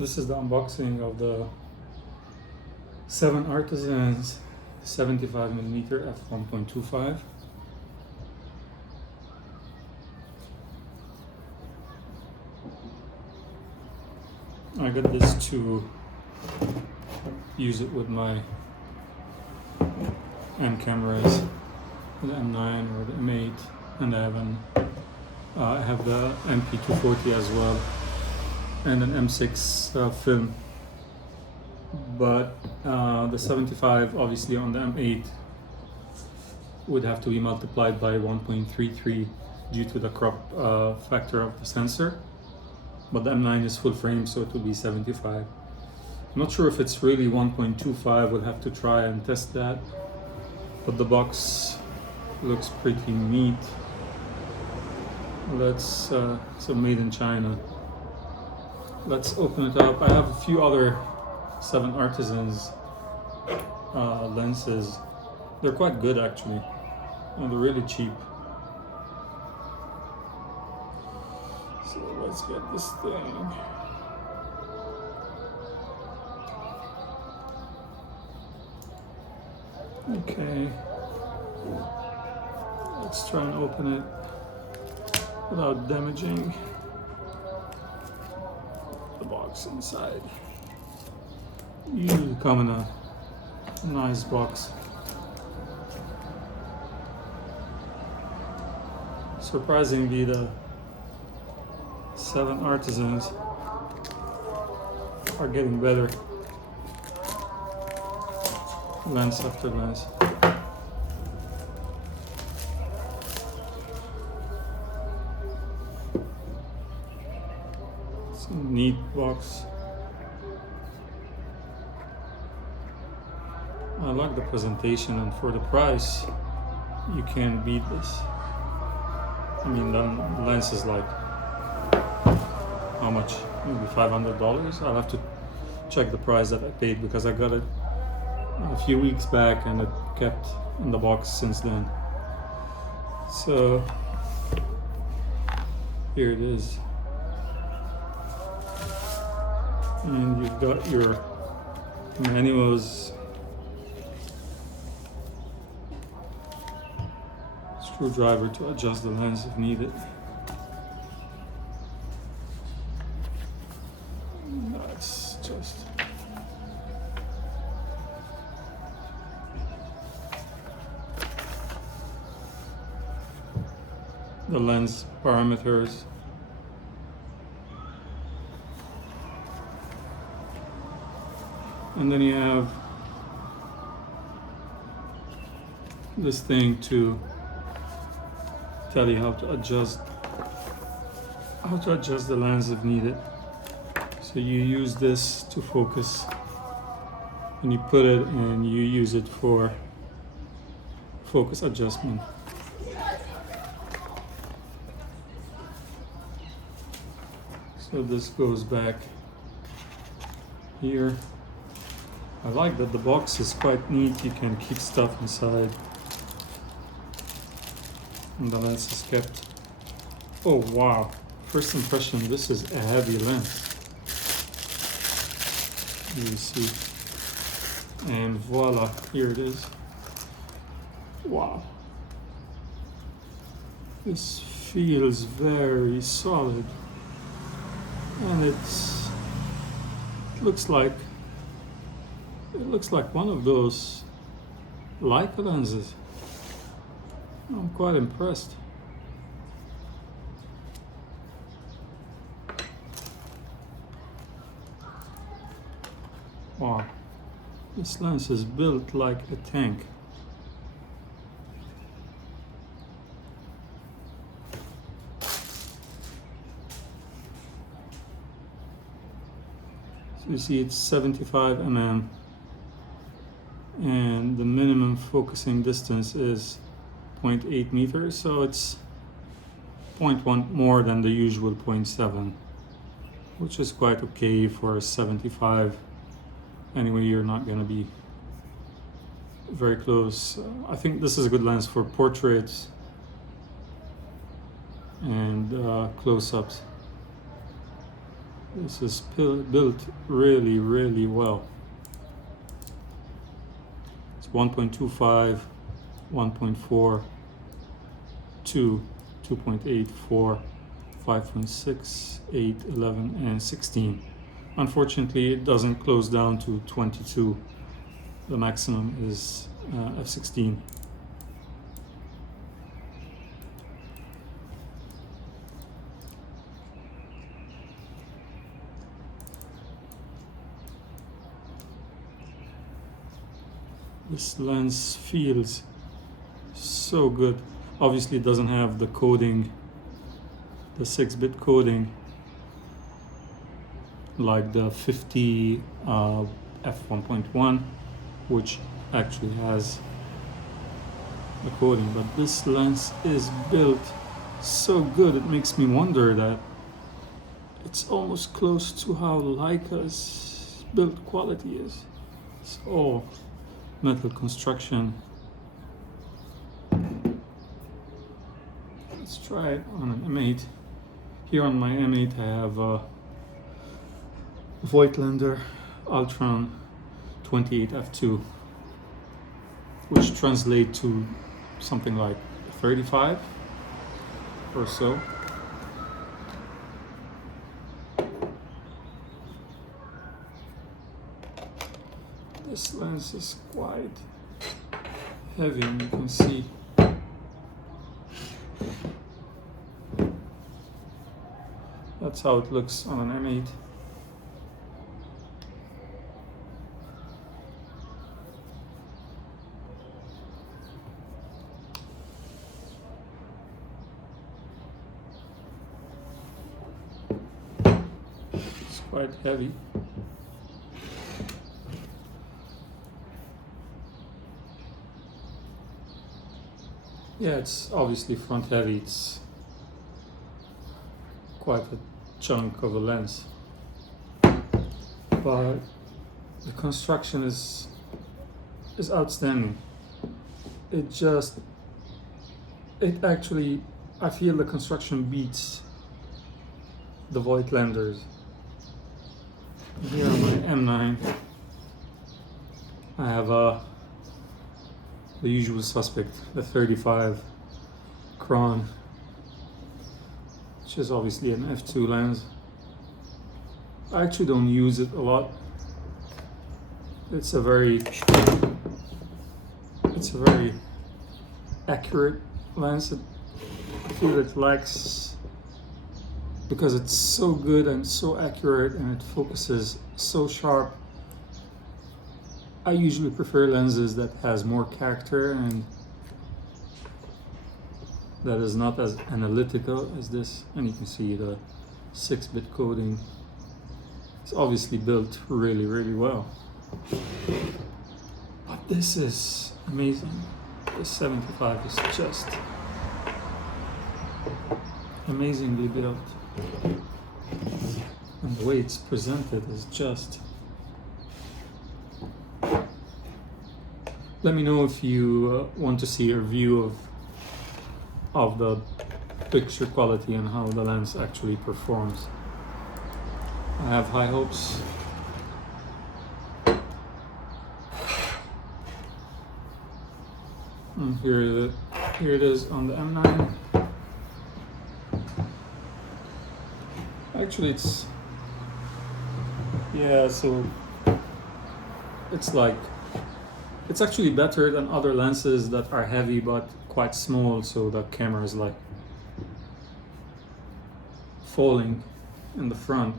This is the unboxing of the 7artisans 75mm f1.25. I got this to use it with my M cameras, the M9 or the M8, and I have the MP240 as well, and an M6 film. But the 75 obviously on the M8 would have to be multiplied by 1.33 due to the crop factor of the sensor. But the M9 is full frame, so it will be 75. I'm not sure if it's really 1.25, we'll have to try and test that. But the box looks pretty neat. So made in China. Let's open it up. I have a few other 7artisans lenses. They're quite good actually, and they're really cheap. So let's get this thing. Okay, let's try and open it without damaging the box inside. Usually come in a nice box. Surprisingly, the 7artisans are getting better, lens after lens. It's a neat box. I like the presentation, and for the price, you can't beat this. I mean, the lens is like, how much? Maybe $500? I'll have to check the price that I paid, because I got it a few weeks back and it kept in the box since then. So here it is. And you've got your manuals, screwdriver to adjust the lens if needed. That's just the lens parameters. And then you have this thing to tell you how to adjust the lens if needed. So you use this to focus, and you put it and you use it for focus adjustment. So this goes back here. I like that the box is quite neat. You can keep stuff inside, and the lens is kept. Oh wow, first impression, this is a heavy lens. You see, and voila, here it is. Wow, this feels very solid, and it looks like one of those Leica lenses. I'm quite impressed. Wow, this lens is built like a tank. So you see it's 75 mm, and the minimum focusing distance is 0.8 meters, so it's 0.1 more than the usual 0.7, which is quite okay for a 75. Anyway, you're not going to be very close. I think this is a good lens for portraits and close-ups. This is built really, really well. It's 1.25, 1.4, 2, 2.8, 4, 5.6, 8, 11, and 16. Unfortunately, it doesn't close down to 22. The maximum is f16. This lens feels so good. Obviously it doesn't have the coding, the 6-bit coding, like the 50 f1.1, which actually has the coding. But this lens is built so good, it makes me wonder that it's almost close to how Leica's build quality is. It's all metal construction. Let's try it on an M8. Here on my M8 I have a Voigtlander Ultron 28f2, which translates to something like 35 or so. This lens is quite heavy, and you can see that's how it looks on an M8. It's quite heavy. Yeah, it's obviously front heavy. It's quite a chunk of a lens, but the construction is outstanding. It actually, I feel the construction beats the Voigtlanders. Here on my M9 I have the usual suspect, the 35 Kron, which is obviously an f2 lens. I actually don't use it a lot. It's a very accurate lens. I feel it lacks, because it's so good and so accurate and it focuses so sharp. I usually prefer lenses that has more character and that is not as analytical as this. And you can see the 6-bit coding. It's obviously built really, really well. But this is amazing. The 75 is just amazingly built. And the way it's presented is just... Let me know if you want to see a review of the picture quality and how the lens actually performs. I have high hopes. And here it is on the M9. Actually it's, yeah, so it's actually better than other lenses that are heavy but quite small, so the camera is like falling in the front.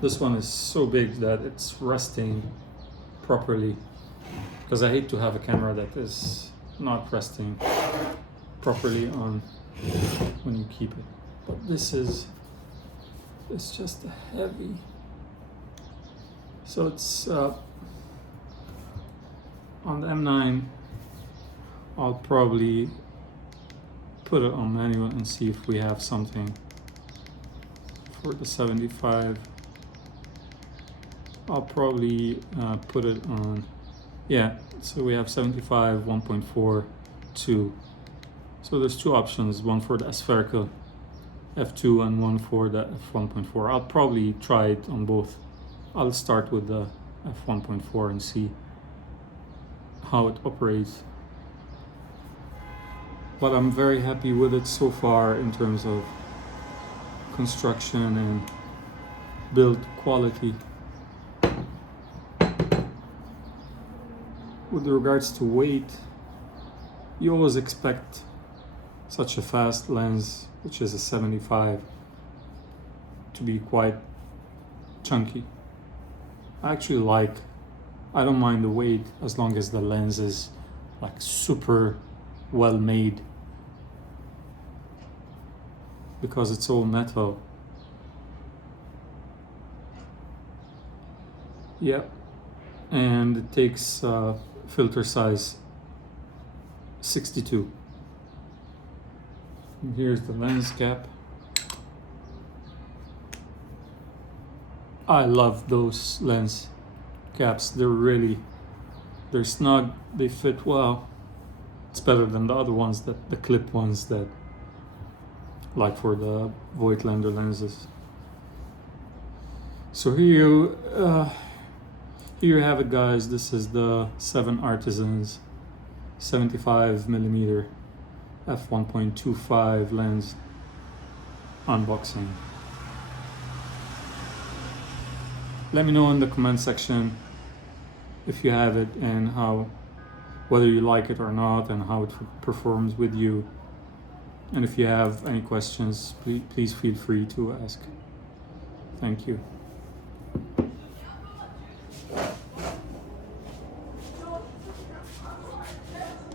This one is so big that it's resting properly, because I hate to have a camera that is not resting properly on when you keep it. But it's just heavy. So it's on the M9, I'll probably put it on manual and see if we have something. For the 75, I'll probably put it on, yeah, so we have 75, 1.4, 2. So there's two options, one for the spherical f2 and one for the f1.4. I'll probably try it on both. I'll start with the f1.4 and see how it operates. But I'm very happy with it so far in terms of construction and build quality. With regards to weight, you always expect such a fast lens, which is a 75, to be quite chunky. I don't mind the weight as long as the lens is like super well made, because it's all metal. Yep. And it takes filter size 62. And here's the lens cap. I love those lens caps. They're snug, they fit well. It's better than the other ones, the clip ones that, like for the Voigtlander lenses. So here you have it, guys. This is the 7artisans 75mm f1.25 lens unboxing. Let me know in the comment section if you have it and whether you like it or not, and how it performs with you. And if you have any questions, please feel free to ask. Thank you.